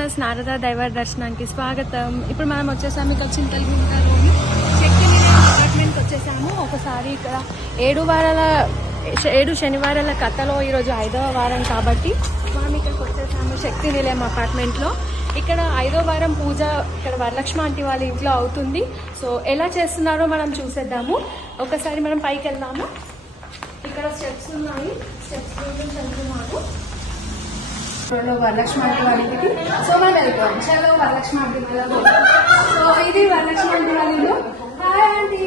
Christmas Narada దైవ దర్శనానికి స్వాగతం. ఇప్పుడు మనం వచ్చేసాము ఇక్కడ చింతలగుంటలోని శక్తి అపార్ట్మెంట్కి వచ్చేసాము. ఒకసారి ఇక్కడ 7 శనివారాల కథలో ఈరోజు 5వ వారం కాబట్టి మనం ఇక్కడికి వచ్చేసాము శక్తి నిలయం అపార్ట్మెంట్లో. ఇక్కడ 5వ వారం పూజ ఇక్కడ వరలక్ష్మి ఆంటీ వాళ్ళ ఇంట్లో అవుతుంది. సో ఎలా చేస్తున్నారో మనం చూసేద్దాము. ఒకసారి మనం పైకి వెళ్దాము. ఇక్కడ స్టెప్స్ ఉన్నాయి, స్టెప్స్ వెళ్తున్నాము వరలక్ష్మి ఆంటీ వాళ్ళ ఇంటికి. సో మనం వెళ్తాం. చలో వరలక్ష్మి ఆంటీ వాళ్ళ. సో ఇది వరలక్ష్మి ఆంటీ వాళ్ళ ఇల్లు. Hi aunty.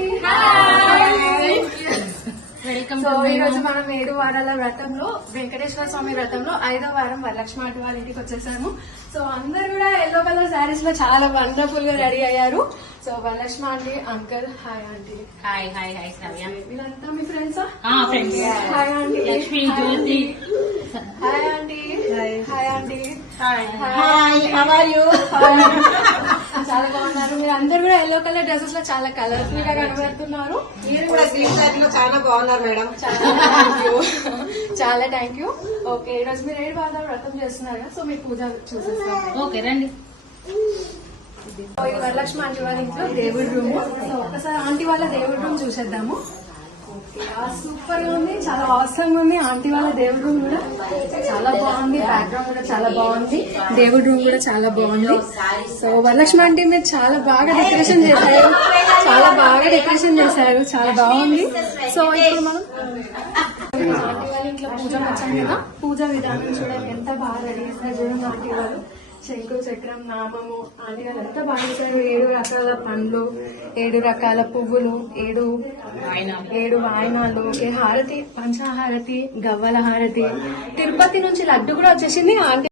సో ఈ రోజు మనం 7 వారాల వ్రతంలో వెంకటేశ్వర స్వామి వ్రతంలో 5వ వారం వరలక్ష్మి ఆంటీ వాళ్ళ ఇంటికి వచ్చేసాము. సో అందరు కూడా ఎల్లో కలర్ శారీస్ లో చాలా వండర్ఫుల్ గా రెడీ అయ్యారు. So Varalakshmi aunty, uncle, hi aunty. Hi hi hi Shravya. వీళ్ళంతా మీ ఫ్రెండ్సా? Friends. Hi aunty. Lakshmi, Jyothi. Hi aunty. Hi aunty. Hi how are you? చాలా బాగున్నారు. మీరు అందరు కూడా ఎల్లో కలర్ డ్రెస్సెస్ లో చాలా కలర్ఫుల్ గా కనబడుతున్నారు. మీరు కూడా గ్రీన్ సారీ లో చాలా బాగున్నారు మేడం. చాలా థ్యాంక్ యూ. ఓకే, ఈ రోజు మీరు 7 వారాల వ్రతం చేస్తున్నారు కదా, సో మీ పూజ చూసేస్తాం. ఓకే రండి. ఇది వరలక్ష్మి ఆంటీ వాళ్ళ ఇంట్లో దేవుడి రూమ్. సో ఒకసారి ఆంటీ వాళ్ళ దేవుడి రూమ్ చూసేద్దాము. సూపర్ గా ఉంది, చాలా అవసరంగా ఉంది. ఆంటీ వాళ్ళ దేవుడి రూమ్ కూడా చాలా బాగుంది, బ్యాక్గ్రౌండ్ కూడా చాలా బాగుంది, దేవుడి రూమ్ కూడా చాలా బాగుంది. సో వరలక్ష్మి ఆంటీ మీరు చాలా బాగా డెకరేషన్ చేశారు, చాలా బాగా డెకరేషన్ చేశారు, చాలా బాగుంది. సో ఇప్పుడు మనం ఆంటీ వాళ్ళ ఇంట్లో పూజ వచ్చాం కదా, పూజా విధానం చూడండి ఎంత బాగా రెడీ చేస్తారు. చూడండి ఆంటీ వాళ్ళు శంకు చక్రం నామము ఆంటీ వాళ్ళు ఎంత బాగా చేశారు. 7 రకాల పండ్లు, 7 రకాల పువ్వులు, 7 వాయనాలు, హారతి, పంచాహారతి, గవ్వల హారతి, తిరుపతి నుంచి లడ్డు కూడా వచ్చేసింది. ఆంటీ